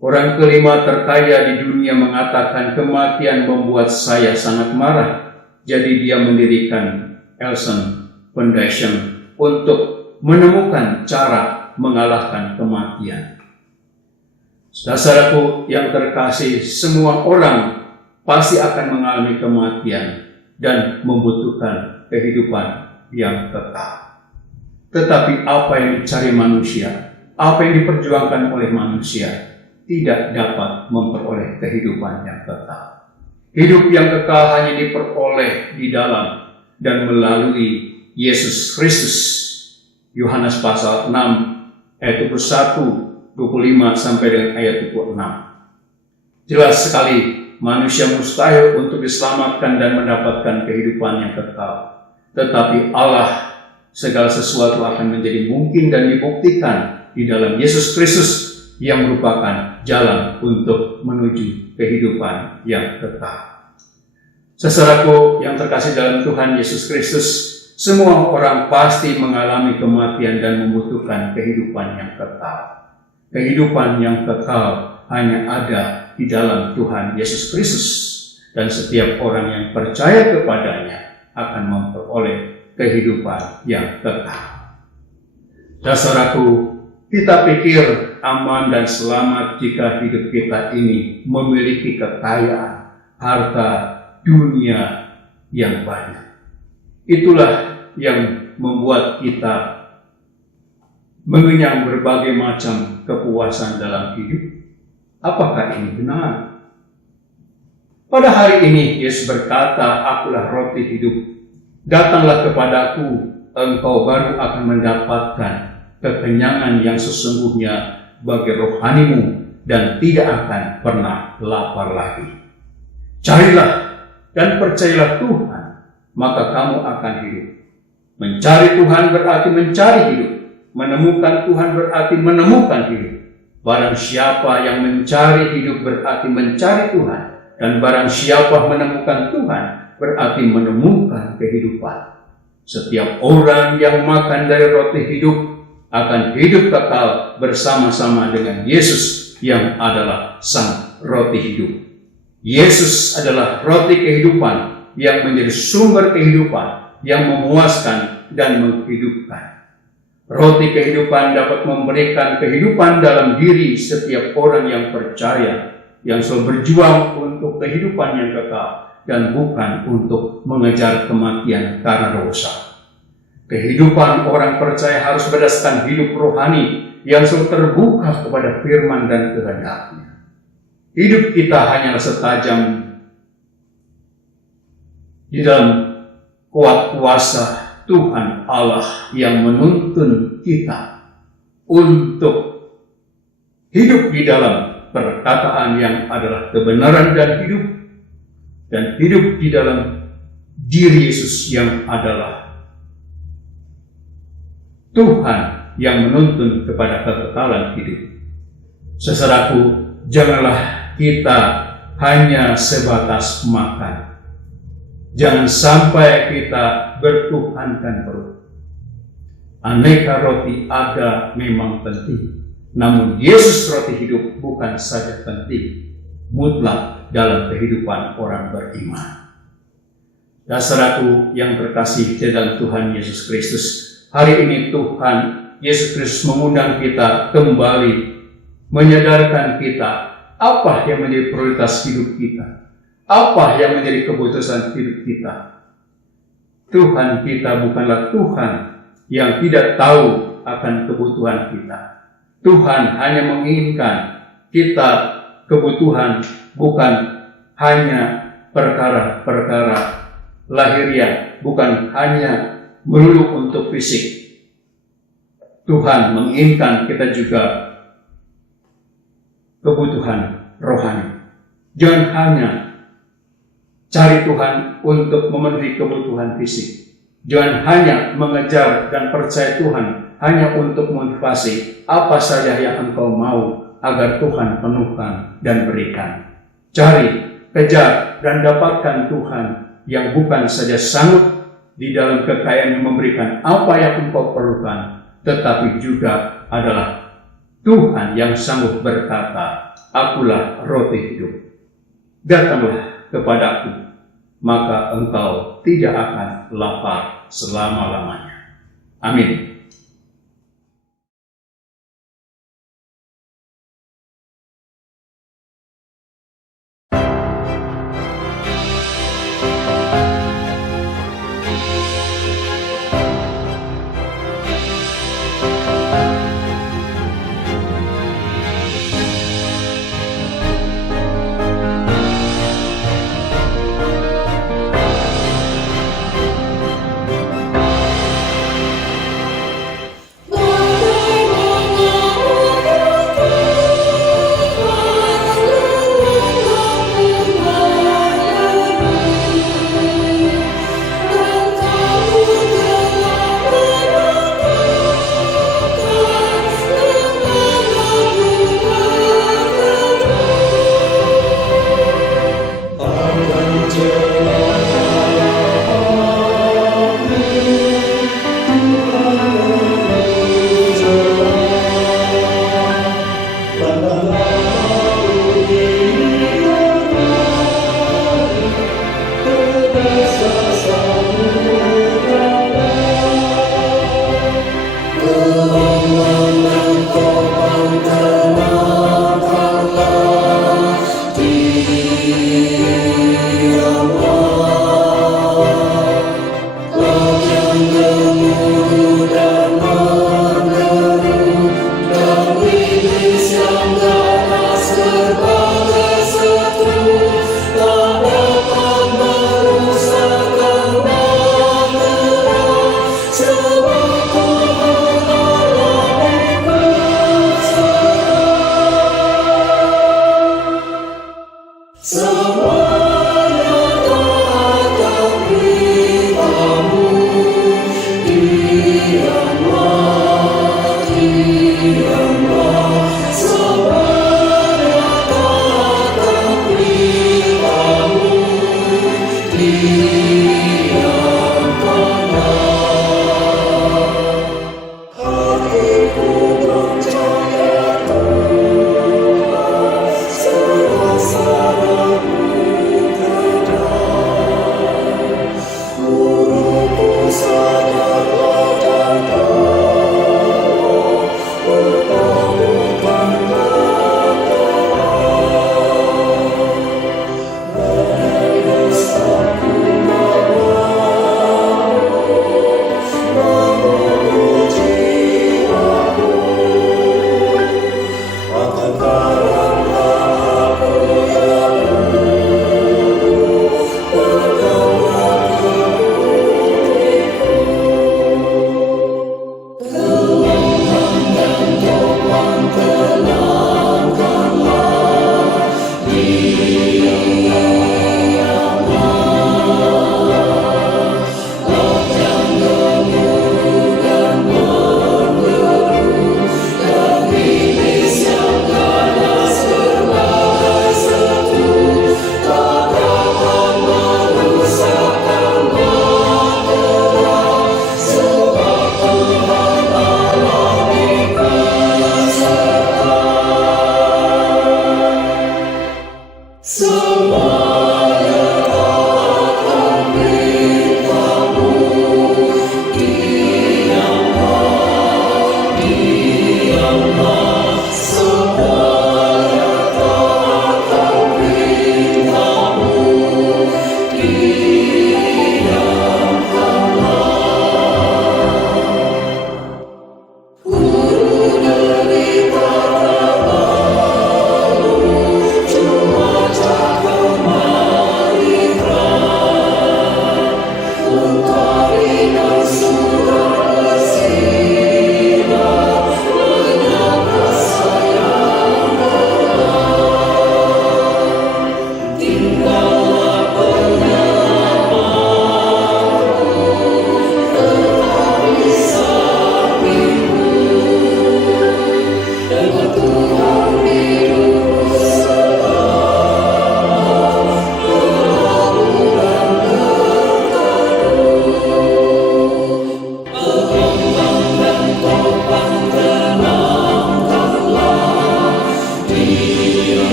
orang kelima terkaya di dunia, mengatakan kematian membuat saya sangat marah. Jadi dia mendirikan Ellison Foundation untuk menemukan cara mengalahkan kematian. Saudaraku yang terkasih, semua orang pasti akan mengalami kematian dan membutuhkan kehidupan yang kekal. Tetapi apa yang dicari manusia, apa yang diperjuangkan oleh manusia, tidak dapat memperoleh kehidupan yang kekal. Hidup yang kekal hanya diperoleh di dalam dan melalui Yesus Kristus. Yohanes pasal 6 ayat 21, 25 sampai dengan ayat 26. Jelas sekali manusia mustahil untuk diselamatkan dan mendapatkan kehidupan yang kekal. Tetapi Allah, segala sesuatu akan menjadi mungkin dan dibuktikan di dalam Yesus Kristus yang merupakan jalan untuk menuju kehidupan yang kekal. Saudaraku yang terkasih dalam Tuhan Yesus Kristus, semua orang pasti mengalami kematian dan membutuhkan kehidupan yang kekal. Kehidupan yang kekal hanya ada di dalam Tuhan Yesus Kristus, dan setiap orang yang percaya kepadanya akan memperoleh kehidupan yang kekal. Saudaraku, kita pikir aman dan selamat jika hidup kita ini memiliki kekayaan, harta, dunia yang banyak. Itulah yang membuat kita mengenyang berbagai macam kepuasan dalam hidup. Apakah ini benar? Pada hari ini Yesus berkata, "Akulah roti hidup. Datanglah kepadaku, engkau baru akan mendapatkan kekenyangan yang sesungguhnya bagi rohanimu dan tidak akan pernah lapar lagi. Carilah dan percayalah Tuhan, maka kamu akan hidup." Mencari Tuhan berarti mencari hidup. Menemukan Tuhan berarti menemukan hidup. Barang siapa yang mencari hidup berarti mencari Tuhan. Dan barang siapa menemukan Tuhan berarti menemukan kehidupan. Setiap orang yang makan dari roti hidup akan hidup kekal bersama-sama dengan Yesus yang adalah Sang Roti Hidup. Yesus adalah roti kehidupan yang menjadi sumber kehidupan yang memuaskan dan menghidupkan. Roti kehidupan dapat memberikan kehidupan dalam diri setiap orang yang percaya, yang selalu berjuang untuk kehidupan yang kekal dan bukan untuk mengejar kematian karena dosa. Kehidupan orang percaya harus berdasarkan hidup rohani yang selalu terbuka kepada firman dan kehendak-Nya. Hidup kita hanyalah setajam di dalam kuat kuasa Tuhan Allah yang menuntun kita untuk hidup di dalam perkataan yang adalah kebenaran dan hidup di dalam diri Yesus yang adalah Tuhan yang menuntun kepada kekekalan hidup. Saudaraku, janganlah kita hanya sebatas makan. Jangan sampai kita bertuhankan perut. Aneka roti ada memang penting, namun Yesus roti hidup bukan saja penting, mutlak dalam kehidupan orang beriman. Saudaraku yang terkasih di dalam Tuhan Yesus Kristus, hari ini Tuhan Yesus Kristus mengundang kita kembali, menyadarkan kita apa yang menjadi prioritas hidup kita, apa yang menjadi keputusan hidup kita. Tuhan kita bukanlah Tuhan yang tidak tahu akan kebutuhan kita. Tuhan hanya menginginkan kita kebutuhan bukan hanya perkara-perkara lahiriah, bukan hanya melulu untuk fisik. Tuhan menginginkan kita juga kebutuhan rohani. Jangan hanya cari Tuhan untuk memenuhi kebutuhan fisik. Jangan hanya mengejar dan percaya Tuhan hanya untuk motivasi apa saja yang engkau mau agar Tuhan penuhkan dan berikan. Cari, kejar, dan dapatkan Tuhan yang bukan saja sanggup di dalam kekayaan yang memberikan apa yang engkau perlukan, tetapi juga adalah Tuhan yang sanggup berkata, "Akulah roti hidup. Datanglah kepadaku, maka engkau tidak akan lapar selama-lamanya." Amin.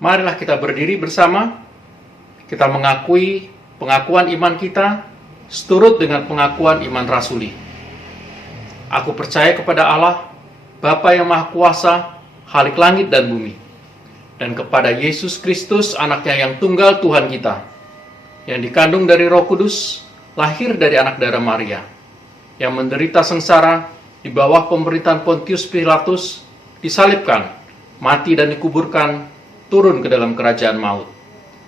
Marilah kita berdiri bersama, kita mengakui pengakuan iman kita seturut dengan pengakuan iman rasuli. Aku percaya kepada Allah, Bapa yang Maha Kuasa, Khalik langit dan bumi, dan kepada Yesus Kristus, anaknya yang tunggal Tuhan kita, yang dikandung dari Roh Kudus, lahir dari anak darah Maria, yang menderita sengsara di bawah pemerintahan Pontius Pilatus, disalibkan, mati dan dikuburkan, turun ke dalam kerajaan maut.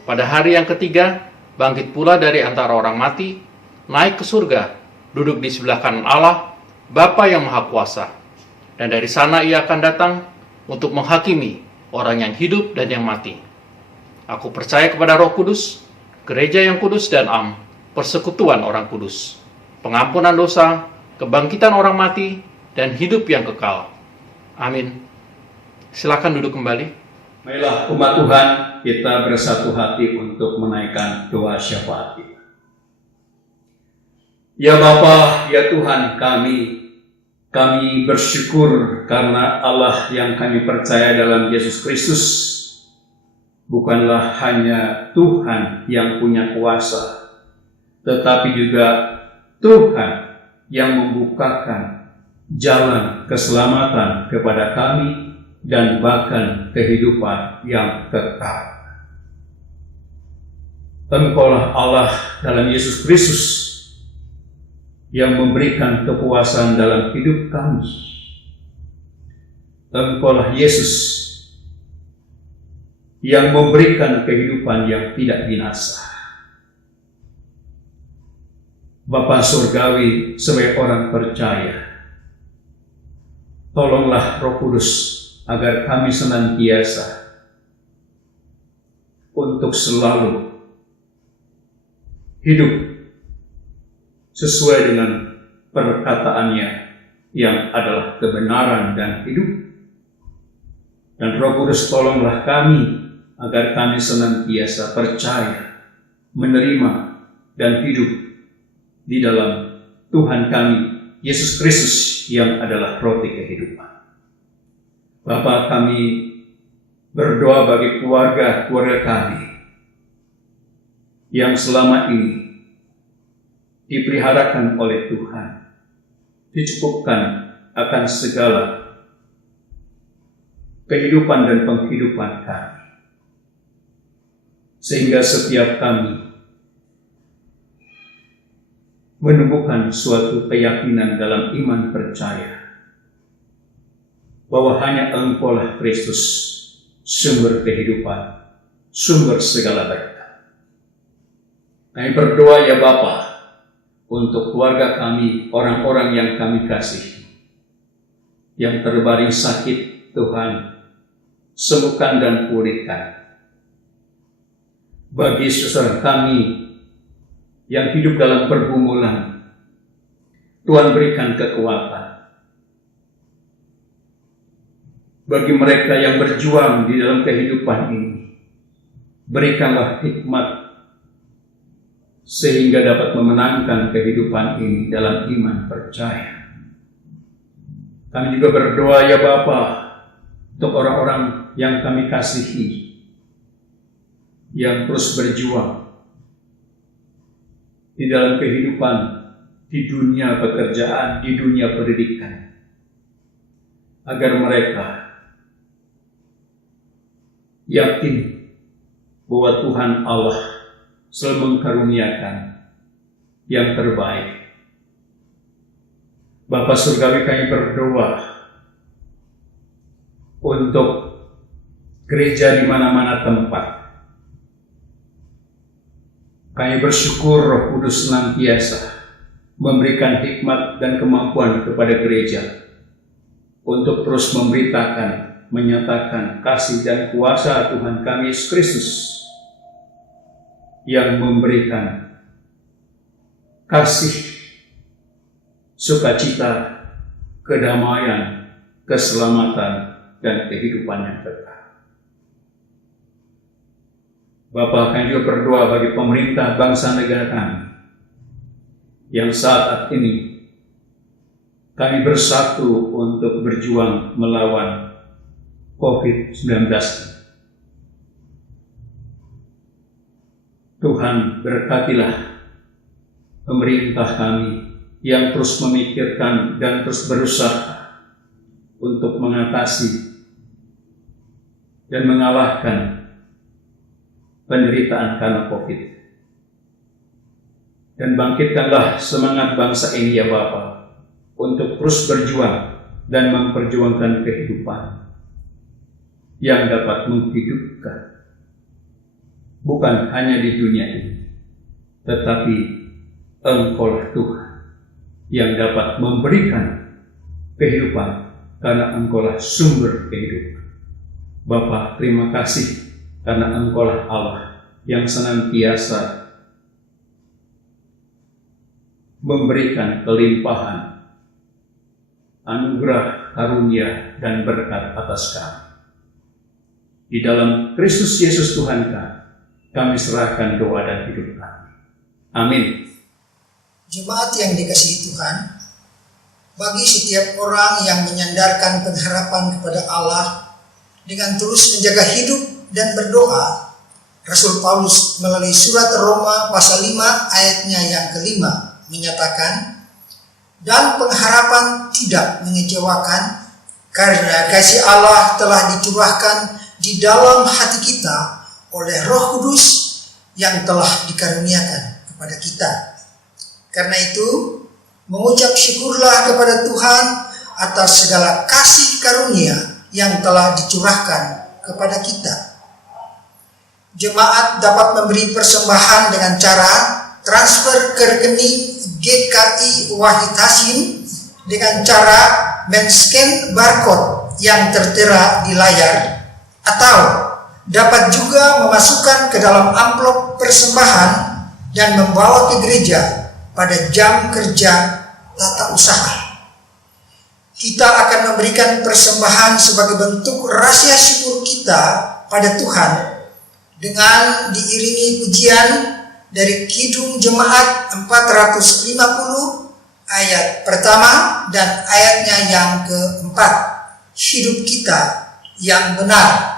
Pada hari yang ketiga, bangkit pula dari antara orang mati, naik ke surga, duduk di sebelah kanan Allah, Bapa yang Maha Kuasa. Dan dari sana ia akan datang untuk menghakimi orang yang hidup dan yang mati. Aku percaya kepada Roh Kudus, gereja yang kudus dan am, persekutuan orang kudus, pengampunan dosa, kebangkitan orang mati, dan hidup yang kekal. Amin. Silakan duduk kembali. Marilah umat Tuhan, kita bersatu hati untuk menaikkan doa syafaat kita. Ya Bapa, ya Tuhan kami bersyukur karena Allah yang kami percaya dalam Yesus Kristus bukanlah hanya Tuhan yang punya kuasa, tetapi juga Tuhan yang membukakan jalan keselamatan kepada kami dan bahkan kehidupan yang kekal. Engkaulah Allah dalam Yesus Kristus yang memberikan kepuasan dalam hidup kami. Engkaulah Yesus yang memberikan kehidupan yang tidak binasa. Bapa Surgawi, sebagai orang percaya, tolonglah Roh Kudus agar kami senantiasa untuk selalu hidup sesuai dengan perkataannya yang adalah kebenaran dan hidup. Dan Roh Kudus, tolonglah kami agar kami senantiasa percaya menerima dan hidup di dalam Tuhan kami, Yesus Kristus yang adalah roti kehidupan. Bapa, kami berdoa bagi keluarga-keluarga kami yang selama ini dipeliharakan oleh Tuhan, dicukupkan akan segala kehidupan dan penghidupan kami. Sehingga setiap kami menumbuhkan suatu keyakinan dalam iman percaya bahwa hanya Engkau-lah Kristus, sumber kehidupan, sumber segala berkat. Kami berdoa ya Bapa, untuk keluarga kami, orang-orang yang kami kasih, yang terbaring sakit, Tuhan, sembuhkan dan pulihkan. Bagi saudara kami yang hidup dalam pergumulan, Tuhan berikan kekuatan. Bagi mereka yang berjuang di dalam kehidupan ini, berikanlah hikmat sehingga dapat memenangkan kehidupan ini dalam iman percaya. Kami juga berdoa ya Bapa, untuk orang-orang yang kami kasihi, yang terus berjuang di dalam kehidupan, di dunia pekerjaan, di dunia pendidikan, agar mereka yakin bahwa Tuhan Allah selalu mengkaruniakan yang terbaik. Bapa Surgawi, kami berdoa untuk gereja di mana-mana tempat. Kami bersyukur Roh Kudus senantiasa memberikan hikmat dan kemampuan kepada gereja untuk terus memberitakan, menyatakan kasih dan kuasa Tuhan kami Yesus Kristus yang memberikan kasih, sukacita, kedamaian, keselamatan, dan kehidupan yang kekal. Bapa, kami juga berdoa bagi pemerintah bangsa negara kami yang saat ini kami bersatu untuk berjuang melawan COVID-19. Tuhan, berkatilah pemerintah kami yang terus memikirkan dan terus berusaha untuk mengatasi dan mengalahkan penderitaan karena COVID. Dan bangkitkanlah semangat bangsa ini ya Bapa, untuk terus berjuang dan memperjuangkan kehidupan yang dapat menghidupkan, bukan hanya di dunia ini, tetapi Engkau-lah Tuhan yang dapat memberikan kehidupan, karena Engkau-lah sumber kehidupan. Bapa, terima kasih karena Engkau-lah Allah yang senantiasa memberikan kelimpahan, anugerah, karunia, dan berkat atas kami. Di dalam Kristus Yesus Tuhan kami serahkan doa dan hidup kami. Amin. Jemaat yang dikasihi Tuhan, bagi setiap orang yang menyandarkan pengharapan kepada Allah dengan terus menjaga hidup dan berdoa, Rasul Paulus melalui surat Roma pasal 5 ayatnya yang kelima menyatakan, dan pengharapan tidak mengecewakan karena kasih Allah telah dicurahkan di dalam hati kita oleh Roh Kudus yang telah dikaruniakan kepada kita. Karena itu, mengucap syukurlah kepada Tuhan atas segala kasih karunia yang telah dicurahkan kepada kita. Jemaat dapat memberi persembahan dengan cara transfer ke rekening GKI Wahid Hasim dengan cara men-scan barcode yang tertera di layar, atau dapat juga memasukkan ke dalam amplop persembahan dan membawa ke gereja pada jam kerja tata usaha. Kita akan memberikan persembahan sebagai bentuk rasa syukur kita pada Tuhan dengan diiringi pujian dari Kidung Jemaat 450 ayat pertama dan ayatnya yang keempat. Hidup kita yang benar.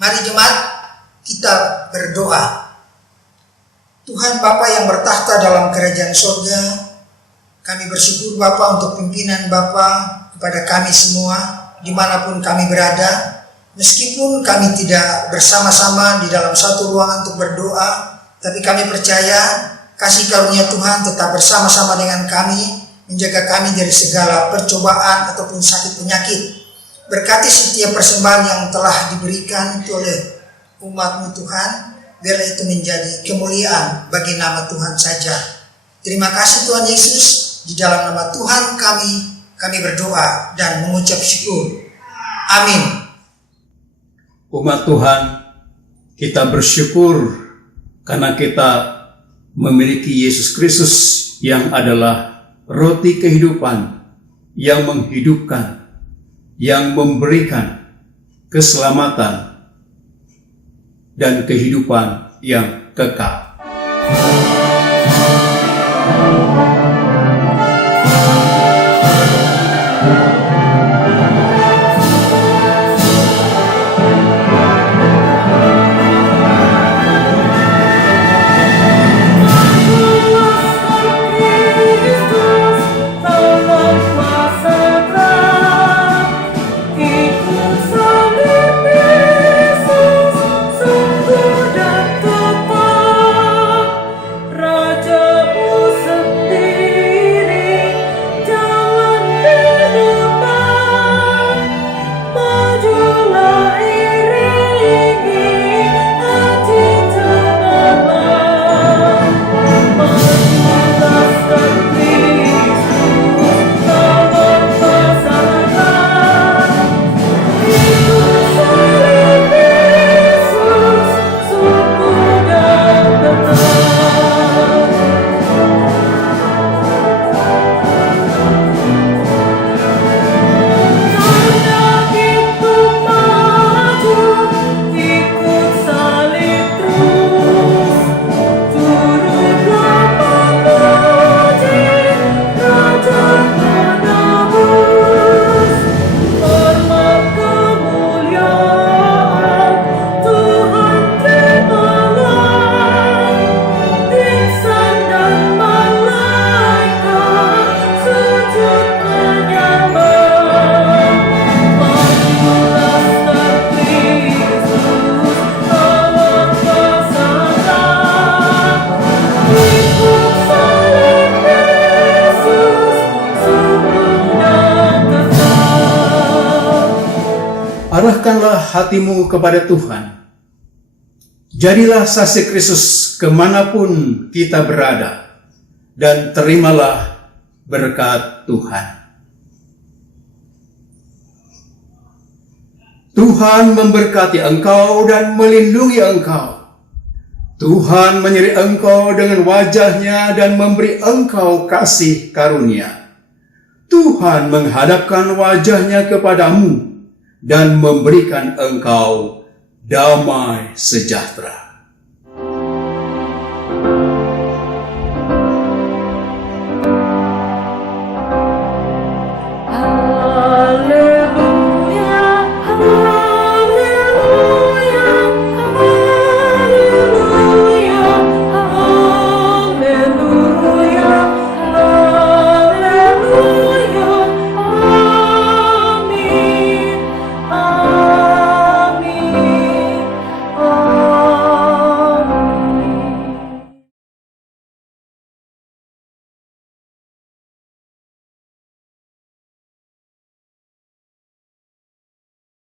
Mari jemaat, kita berdoa. Tuhan Bapa yang bertahta dalam kerajaan surga, kami bersyukur Bapa untuk pimpinan Bapa kepada kami semua, dimanapun kami berada. Meskipun kami tidak bersama-sama di dalam satu ruangan untuk berdoa, tapi kami percaya kasih karunia Tuhan tetap bersama-sama dengan kami, menjaga kami dari segala percobaan ataupun sakit penyakit. Berkati setiap persembahan yang telah diberikan itu oleh umat-Mu Tuhan, biarlah itu menjadi kemuliaan bagi nama Tuhan saja. Terima kasih Tuhan Yesus, di dalam nama Tuhan kami berdoa dan mengucap syukur. Amin. Umat Tuhan, kita bersyukur karena kita memiliki Yesus Kristus yang adalah roti kehidupan, yang menghidupkan, yang memberikan keselamatan dan kehidupan yang kekal. Arahkanlah hatimu kepada Tuhan. Jadilah saksi Kristus kemanapun kita berada, dan terimalah berkat Tuhan. Tuhan memberkati engkau dan melindungi engkau. Tuhan menyeri engkau dengan wajah-Nya dan memberi engkau kasih karunia. Tuhan menghadapkan wajah-Nya kepadamu dan memberikan engkau damai sejahtera.